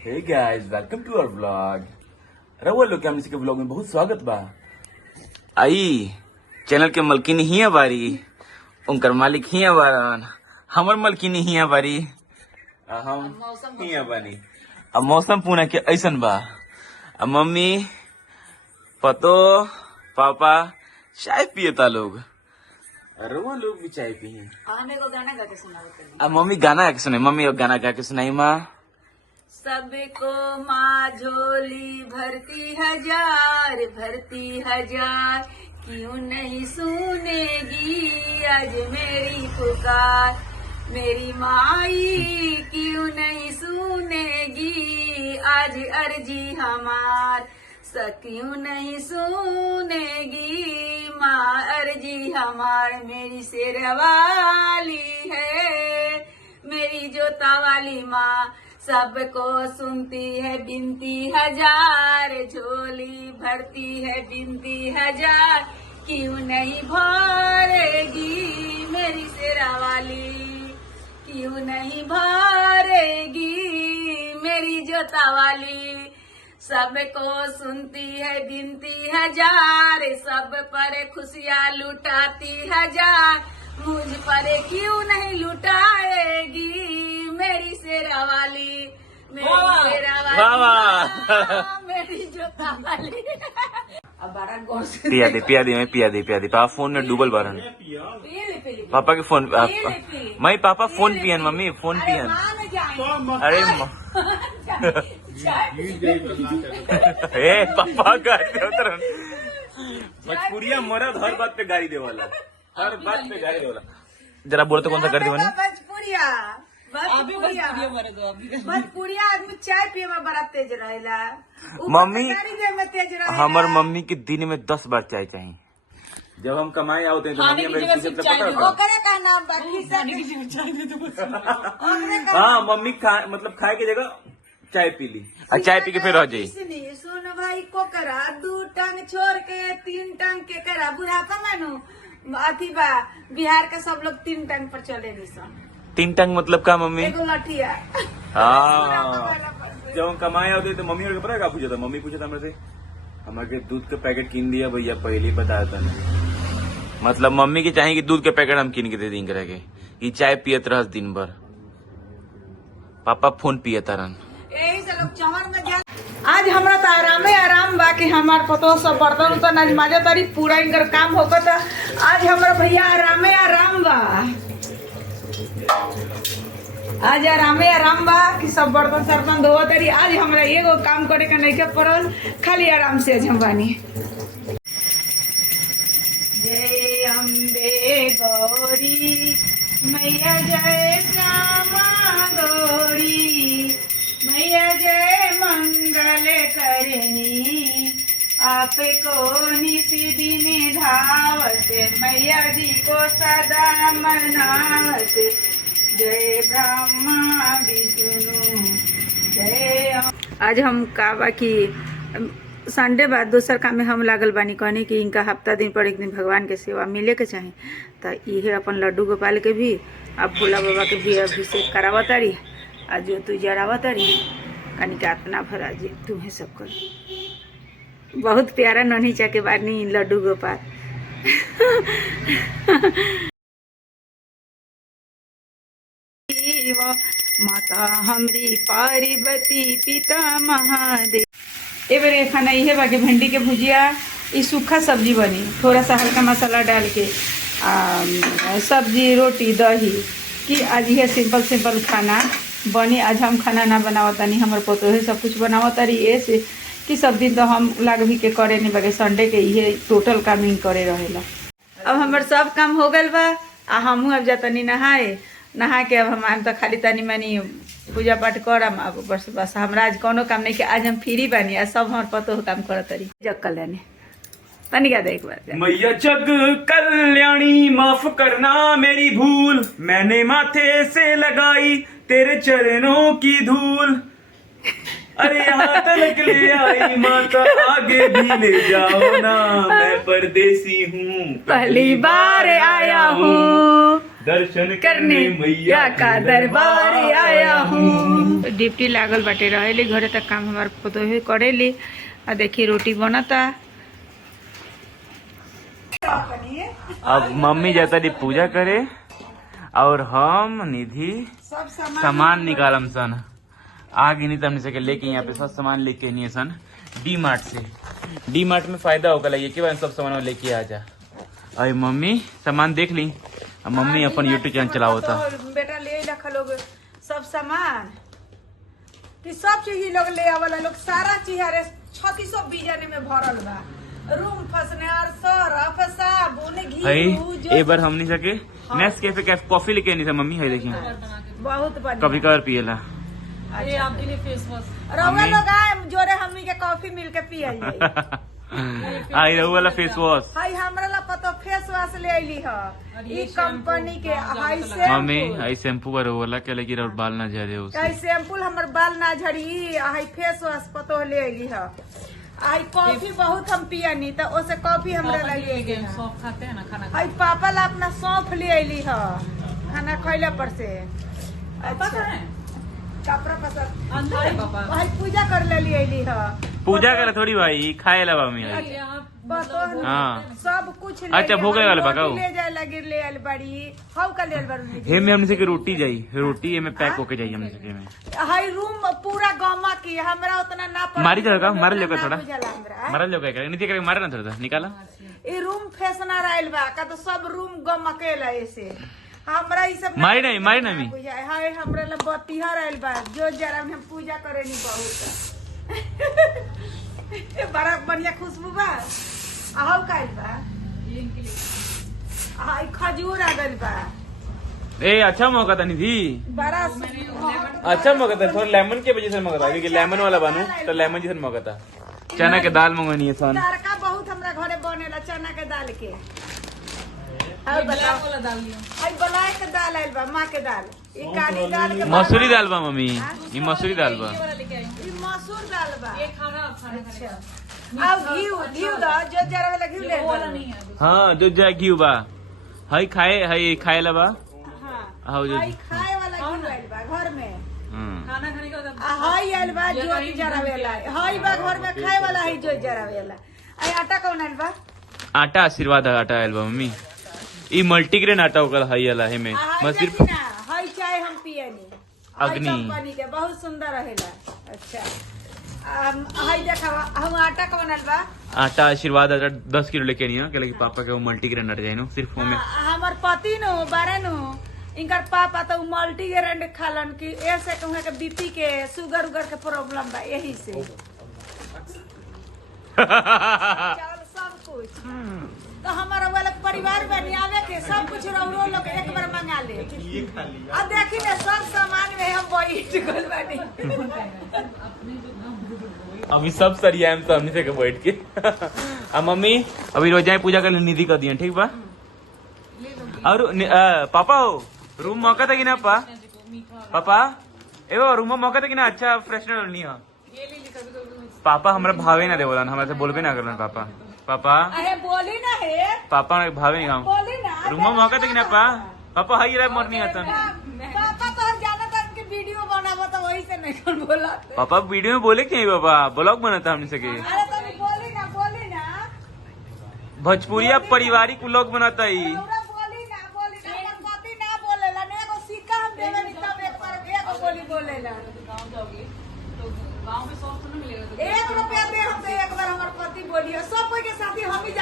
Hey guys welcome two आवर vlog. रउआ लोग के हमनी के व्लॉग में बहुत स्वागत बा। आई चैनल के मलकिनी हिया बारी, उनकर मालिक हिया बारन, हमर मलकिनी हिया बारी, हम हिया बानी। अब मौसम पुणे के ऐसन बा। अब मम्मी पतो पापा चाय पियता लोग, रउआ लोग भी चाय पिए। गाना गा के सुना। अब मम्मी गाना गा के सुनाई। मम्मी गाना गा के सुनाई। माँ सबको माँ झोली भरती हजार, क्यों नहीं सुनेगी आज मेरी पुकार। मेरी माई क्यों नहीं सुनेगी आज अर्जी हमार। क्यों नहीं सुनेगी माँ अर्जी हमार। मेरी शेरवाली है मेरी जोता वाली माँ, सबको सुनती है बिनती हजार। झोली भरती है बिनती हजार, क्यों नहीं भरेगी मेरी शेरावाली। क्यों नहीं भरेगी मेरी जोता वाली। सबको सुनती है बिनती हजार, सब पर खुशियाँ लुटाती हजार। मुझ पर क्यों नहीं लुटाएगी मेरी शेरावाली। मेरी शेरावाली मेरी जोता वाली। अब बड़ा गौर से पिया दे पापा फोन में डूबल बारन। पापा के फोन मई पापा फोन पियन, मम्मी फोन पियन। अरे ए पापा गाड़ी दे उतरन। मजबूरिया मरद हर बात पे गाड़ी देवाला, हर बात पे गाड़ी देवाला। जरा बोल तो कौन सा कर दे भोजपुरिया आदमी चाय पिए में बड़ा तेज रहेला। मम्मी तेज रहेला। हमार मम्मी के दिन में 10 बार चाय चाहिए। जब हम कमाए आते हैं तो मम्मी हाँ मम्मी मतलब खाए की जगह चाय पी ली और चाय पी के फिर रह जाई। सुन भाई को करा 2 टंग छोड़ के 3 टंग के करा। बुढ़ापा मानो अथी बा, बिहार के सब लोग 3 टंग पर चले नहीं। 3 टंग मतलब का मम्मी? एगो लठिया। हाँ जब हम कमाए होते तो मम्मी पता क्या पूछा था? मम्मी पूछा था मेरे से, हमारे दूध का पैकेट किन दिया भैया, पहले ही बताया था ना। मतलब मम्मी की चाहिए कि दूध के पैकेट हम किन के दे दी करके, ये चाय पियत रह दिन भर। पापा फोन पियता रहन। यही से लोग चमर में जा। आज हमरा तो आराम बा कि हमार पतो सब बर्तन उतन आज माजा तारी पूरा इनकर काम होता। आज हमरा भैया आराम बा। आज आराम बा कि सब बर्तन सर्तन धोवा तारी। आज हमरा एगो काम करे का नहीं के पड़ल, खाली आराम से आज हम बानी। जय अम्बे गौरी मैया, जय श्यामा गौरी मैया, जय मंगल करनी आपको निशिदिनी धावत। मैया जी को सदा मनावत, जय ब्रह्मा विष्णु जय। आज हम काबा की संडे बाद दोसर काम में हम लागल बानी, कहनी कि इनका हफ्ता दिन पर एक दिन भगवान के सेवा मिले के चाही। तो ये अपन लड्डू गोपाल के भी अब भोला बाबा के भी अभिषेक करावा तारी, आज जो तू जरावा तारी कनिका इतना भरा जी तुम्हें सब कर। बहुत प्यारा नन्ही चा के बानी लड्डू गोपाल। माता हमरी पार्वती पिता महादेव। ए बेरे खाना इहे बाकी भिंडी के भुजिया, ये सूखा सब्जी बनी, थोड़ा सा हल्का मसाला डाल के सब्जी रोटी दही कि आज यह सिंपल खाना बनी। आज हम खाना ना बनावता नहीं, हमारे पतो है सब कुछ बनावता रही। ऐसे कि सब दिन तो हम लाग भी के करे नहीं बगे, संडे के ये टोटल काम ही करे रहेला। अब हमार सब काम हो गल बा। हमहूँ अब जातनी नहा के अब हम तो खाली तनी मनी पूजा पाठ करम। अब बस हमरा आज कोनो काम नहीं कि आज हम फ्री बानी। आज सब हमारे पतो काम करत रही। जग कल्याणी तनी क्या एक बार मैया जग कल्याणी माफ करना मेरी भूल, मैंने माथे से लगाई तेरे चरणों की धूल। अरे यहाँ तक ले आई माता, आगे भी ले जाओ ना, मैं परदेसी हूँ पहली बार आया हूँ। दर्शन करने मैया का दरबार आया हूँ। ड्यूटी लागल बाटे रहेली घरे तक काम हमार पतो करेली। आ देखिए रोटी बनता। अब मम्मी जाता रही पूजा करे और हम निधि सब सामान निकालम सन। आगे नहीं तमने से लेके यहाँ पे सब सामान लेके नहीं सन डी मार्ट से। डी मार्ट में फायदा होगा ये कि सब सामान लेके आ जा। अरे मम्मी सामान देख ली। अब मम्मी अपन यूट्यूब चैनल चलाओ था। बेटा ले रखा लोग सब सामान कि सब चीज ही लोग ले आवला लोग सारा चीज अरे 3600 बीजाने में भरल बा। रूम फसनेर सरफ साबुन घी एक बार हम नहीं सके नेक्स्ट कैफे कॉफी लेके नहीं था मम्मी। है देखिए बहुत बढ़िया कभी कभार पियला। ये आपके लिए फेस वॉश रउआ लोग आए जोरे हमनी के कॉफी मिल के पियल जाई। आई रहू वाला फेस वॉश हाय हमरा ला पतो फेस वॉश ले आइली ह ई कंपनी के हाय से मम्मी आई शैम्पू का रहू वाला के लगी और बाल ना झरे उससे। हाय शैम्पू हमर बाल ना झड़ी। हाय फेस वॉश पतो ले आइली ह। आई कॉफी बहुत हम पियनी तो ओसे कॉफी हमरा लगी सौंफ खाते हैं ना खाना। हाय पापा ला अपना सौंफ ले आइली ह खाना खइला पर से। अच्छा कपड़ा पसंद अंदर पापा भाई पूजा कर लेली आइली ह। पूजा करे थोड़ी भाई खाए ला मम्मी। हाँ सब कुछ अच्छा भोगे वाले बकाओ ले जाए लगी ले आइल बड़ी हाउ का ले बड़ी हे में हमने से रोटी जाई रोटी में पैक होके जाई हमने से में। हाय रूम पूरा गमा की हमरा उतना ना मारी जगह मार लो थोड़ा मार लो क्या नीचे करके मारे ना थोड़ा निकाला। ये रूम फैशनर आइल बा का तो सब रूम गमकेला ऐसे हमरा ई सब मारी नहीं हाय हमरा ला बत्तीहर आइल बा जो जरा में हम पूजा करे नहीं बहुत बड़ा बढ़िया खुशबू बा। हाउ का आइल बा हाय खजूर आ गइल बा। ए अच्छा मौका था निधि बड़ा अच्छा मौका था थोड़ा लेमन के वजह से मौका था क्योंकि लेमन वाला बनू तो लेमन जैसे मौका था। चना के दाल मंगवानी है सन तड़का बहुत हमरा घरे बनेला चना के दाल के। हाय बताओ हाय बनाए के दाल आइल बा माँ के दाल ई काली दाल के मसूरी दाल बा मम्मी ये मसूरी दाल बा ई मसूर दाल बा। ये खाना अच्छा अब घी दा जो जरा वाला घी ले हाँ जो जा घी बा हाय खाए ला बा। हां हां जो हाय खाए वाला घी आइल बा घर में खाना खाने का हाय आइल बा जो जरा वाला हाय बा घर में खाए वाला है जो जरा वाला। आई आटा कौन आइल बा आटा आशीर्वाद आटा आइल बा मम्मी ई मल्टीग्रेन आटा होगा हाई वाला है में मैं सिर्फ हाय चाय हम पियनी अग्नि कंपनी के बहुत सुंदर रहेला। अच्छा हाय देखा हम आटा कौन आइल बा आटा आशीर्वाद आटा 10 किलो लेके नहीं है पापा के वो मल्टीग्रेन आटा जाए सिर्फ वो में हमर पति नो बारे नो इनकर पापा तो मल्टीग्रेन खालन की ऐसे कहूँ के बीपी के शुगर उगर के प्रॉब्लम बा यही से सब कुछ तो हमारा वाला परिवार में आवे के सब कुछ रौरो लोग एक बार मंगा ले। अब देखी ना सब सामान में हम बैठ गल बानी अभी सब सरिया हम सामने से बैठ के अब मम्मी अभी रोजाए पूजा कर निधि कर दिया ठीक बा। और पापा हो रूम मौका था कि ना पापा एवं रूम मौका था कि ना अच्छा फ्रेशनर नहीं है पापा हमारा भावे ना दे बोला हमारे से बोलबे ना करना पापा अरे बोली ना है पापा भावे नहीं गाँव बोली ना रूम मौका था कि ना पापा हाई रहा मर नहीं आता पापा तो जाना था कि वीडियो बनावा तो वही से नहीं बोला पापा वीडियो में बोले क्या पापा ब्लॉग बनाता हमने सके अरे तो बोली ना भोजपुरिया पारिवारिक ब्लॉग बनाता ही बोली ना पति ना बोलेला ने एगो सिक्का हम देवे नहीं तब एक बार एगो बोली बोलेला गांव में 100 तो नहीं मिलेगा 1 रुपया दे हम तो एक बार हमार पति बोलिए सब कोई के साथी हम ही